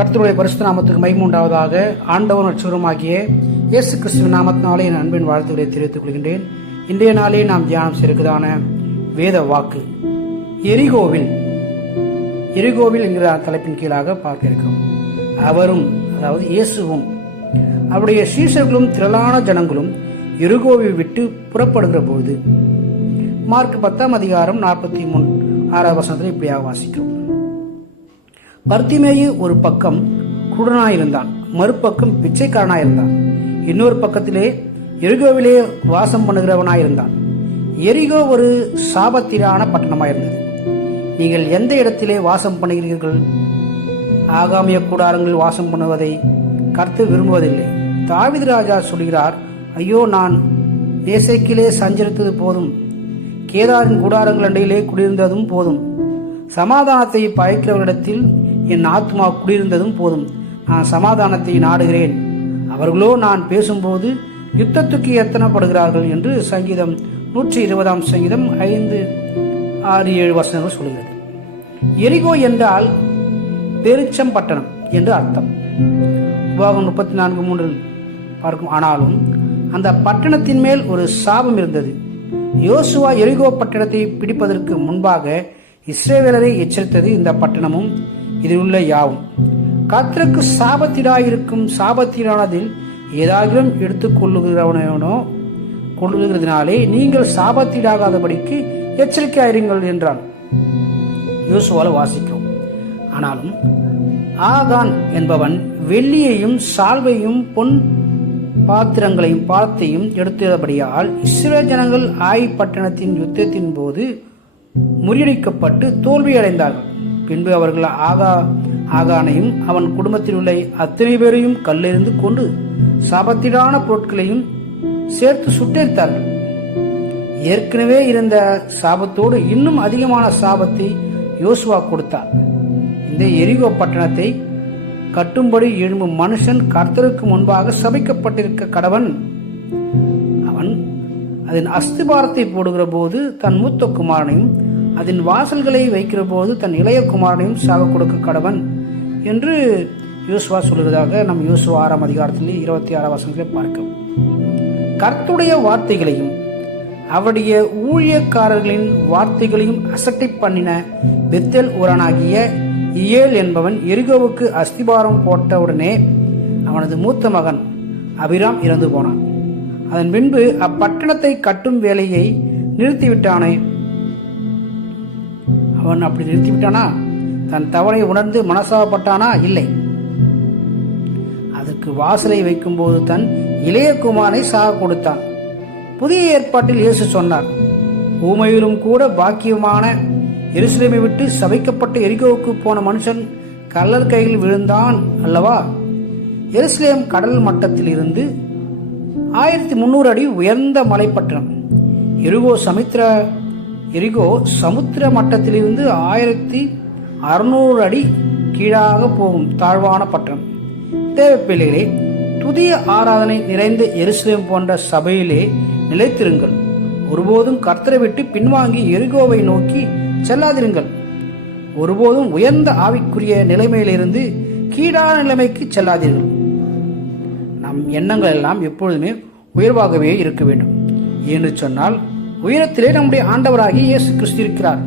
கர்த்தருடைய பரிசு நாமத்துக்கு மைமூண்டாவதாக ஆண்டவன் அச்சுரமாகிய இயேசு கிறிஸ்துவ நாமத்தினாலே என் அன்பின் வாழ்த்துக்களை தெரிவித்துக் கொள்கின்றேன். இன்றைய நாளே நாம் தியானம் செய்கிறதான வேத வாக்கு. எரிகோவில் எரிகோவில் என்கிற தலைப்பின் கீழாக பார்க்க இருக்கிறோம் அவரும் அதாவது இயேசுவும் அவருடைய சீசர்களும் திரளான ஜனங்களும் எருகோவை விட்டு புறப்படுகிற பொழுது மார்க் பத்தாம் அதிகாரம் நாற்பத்தி மூணு ஆறாவது வசனத்தில் இப்படியாக வாசிக்கிறோம். பர்த்திமேயு ஒரு பக்கம் குடனாயிருந்தான் மறுபக்கம் பிச்சைக்காரனாயிருந்தான். இன்னொரு பக்கத்திலே எரிகோவிலே வாசம் பண்ணுகிறவனாயிருந்தான். எரிகோ ஒரு சாபத்திரான பட்டணமாயிருந்தது. நீங்கள் எந்த இடத்திலே வாசம் பண்ணுகிறீர்கள்? ஆகாமிய கூடாரங்களில் வாசம் பண்ணுவதை கருத்து விரும்புவதில்லை. தாவித ராஜா சொல்கிறார் ஐயோ நான் தேசக்கிலே சஞ்சரித்தது போதும். கேதாரின் கூடாரங்கள் அண்டையிலே குடியிருந்ததும் போதும். சமாதானத்தை பழைக்கிறவரிடத்தில் என் ஆத்மா குடியிருந்ததும் போதும். நான் சமாதானத்தை நாடுகிறேன். அவர்களோ நான் பேசும்போது யுத்தத்துக்கு எத்தனப்படுகிறார்கள் என்று சங்கீதம் நூற்றி இருபதாம் சங்கீதம் ஐந்து ஆறு ஏழு வசனங்கள் சொல்கிறது எரிகோ என்றால் பெருச்சம் பட்டணம் என்று அர்த்தம். உபாகம் முப்பத்தி நான்கு மூன்றில் பார்க்கும் ஆனாலும் அந்த பட்டணத்தின் மேல் ஒரு சாபம் இருந்தது. யோசுவா எரிகோ பட்டணத்தை பிடிப்பதற்கு முன்பாக இஸ்ரேவேலரை எச்சரித்தது இந்த பட்டணமும் இதில் உள்ள யாவும். கர்த்தருக்கு சாபத்திடாயிருக்கும் சாபத்தினானதில் ஏதாகிலும் எடுத்துக்கொள்ளுகிறவனோ கொள்ளுகிறதுனாலே நீங்கள் சாபத்திடாகாதபடிக்கு எச்சரிக்கையாயிருங்கள் என்றான். யோசுவால வாசிக்கிறோம். ஆனாலும் ஆகான் என்பவன் வெள்ளியையும் சால்வையும் பொன் பாத்திரங்களையும் பாலத்தையும் எடுத்தபடியால் இஸ்ரேல் ஜனங்கள் ஆய் பட்டணத்தின் யுத்தத்தின் போது முறியடிக்கப்பட்டு தோல்வியடைந்தார்கள். பின்பு அவர்கள் ஆகா ஆகானையும் அவன் குடும்பத்தில் உள்ள அத்தனை பேரையும் கல்லெறிந்து கொண்டு சாபத்திடான பொருட்களையும் சேர்த்து சுட்டெரித்தார்கள். ஏற்கனவே இருந்த சாபத்தோடு இன்னும் அதிகமான சாபத்தை யோசுவா கொடுத்தார். இந்த எரிகோ பட்டணத்தை கட்டும்படி எழும்பும் மனுஷன் கர்த்தருக்கு முன்பாக சபிக்கப்பட்டிருக்க கடவன். அவன் அதன் அஸ்திபாரத்தை போடுகிற போது தன் மூத்த குமாரனையும் அதன் வாசல்களை வைக்கிற போது தன் இளைய குமாரனையும் சாக கொடுக்க கடவன் என்று யோசுவா சொல்கிறதாக நம் யோசுவா ஆறாம் அதிகாரத்திலே இருபத்தி ஆறாம் வசனத்திலே பார்க்கிறோம் கர்த்துடைய வார்த்தைகளையும் அவருடைய ஊழியக்காரர்களின் வார்த்தைகளையும் அசட்டை பண்ணின பெத்தல் ஊரனாகிய இயேல் என்பவன் எரிகோவுக்கு அஸ்திபாரம் போட்டவுடனே அவனது மூத்த மகன் அபிராம் இறந்து போனான். அதன் பின்பு அப்பட்டணத்தை கட்டும் வேலையை நிறுத்திவிட்டானே. அவன் அப்படி நிறுத்திவிட்டானா? தன் தவறை உணர்ந்து மனசாகப்பட்டானா இல்லை. அதற்கு வாசலை வைக்கும்போது தன் இளையகுமாரை சாக கொடுத்தான். புதிய ஏற்பாட்டில் இயேசு சொன்னார் ஊமையிலும் கூட பாக்கியமான எருசலேமை விட்டு சபைக்கப்பட்ட எரிகோவுக்கு போன மனுஷன் கல்லர் கையில் விழுந்தான் அல்லவா? எருசலேம் கடல் மட்டத்தில் இருந்து ஆயிரத்தி முன்னூறு அடி உயர்ந்த மலைப்பட்டணம். எருகோ சமுத்திர எரிகோ சமுத்திர மட்டத்திலிருந்து ஆயிரத்தி அறுநூறு அடி கீழாக போகும் தாழ்வான பட்டணம். தேவப்பிள்ளைகளே புதிய ஆராதனை நிறைந்த எருசலேம் போன்ற சபையிலே நிலைத்திருங்கள். ஒருபோதும் கர்த்தரை விட்டு பின்வாங்கி எரிகோவை நோக்கி செல்லாதிருங்கள். ஒருபோதும் உயர்ந்த ஆவிக்குரிய நிலைமையிலிருந்து கீழான நிலைமைக்கு செல்லாதீர்கள். நம் எண்ணங்கள் எல்லாம் எப்பொழுதுமே உயர்வாகவே இருக்க வேண்டும். என்று சொன்னால் உயரத்திலே நம்முடைய ஆண்டவராகி இயேசு கிறிஸ்து இருக்கிறார்.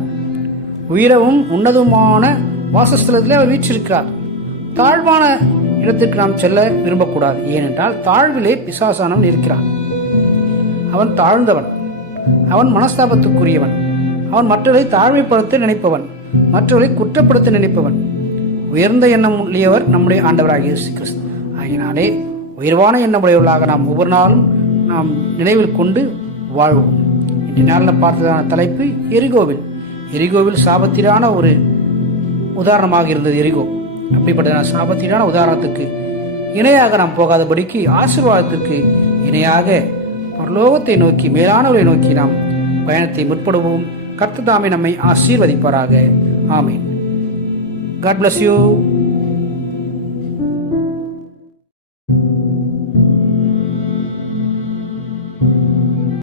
உயரவும் உன்னதமான வாசஸ்தலத்திலே அவர் வீற்றிருக்கிறார். தாழ்வான இடத்திற்கு நாம் செல்ல விரும்பக்கூடாது. ஏனென்றால் தாழ்விலே பிசாசானவன் இருக்கிறான். அவன் தாழ்ந்தவன். அவன் மனஸ்தாபத்துக்குரியவன். அவன் மற்றவரை தாழ்மைப்படுத்த நினைப்பவன். மற்றவரை குற்றப்படுத்த நினைப்பவன். உயர்ந்த எண்ணம் உள்ளியவர் நம்முடைய ஆண்டவராகிய இயேசு கிறிஸ்து. ஆகினாலே உயர்வான எண்ணமுடையவர்களாக நாம் ஒவ்வொரு நாளும் நாம் நினைவில் கொண்டு வாழ்வோம். இந்நாளில் பார்த்ததான தலைப்பு எரிகோவில். எரிகோவில் சாபத்திலான ஒரு உதாரணமாக இருந்தது எரிகோ. அப்படிப்பட்டதான சாபத்திலான உதாரணத்துக்கு இணையாக நாம் போகாதபடிக்கு ஆசீர்வாதத்திற்கு இணையாக பரலோகத்தை நோக்கி மேலானவரை நோக்கி நாம் பயணத்தை முற்படுவோம். கர்த்ததாமே நம்மை ஆசீர்வதிப்பாராக. ஆமீன். God bless you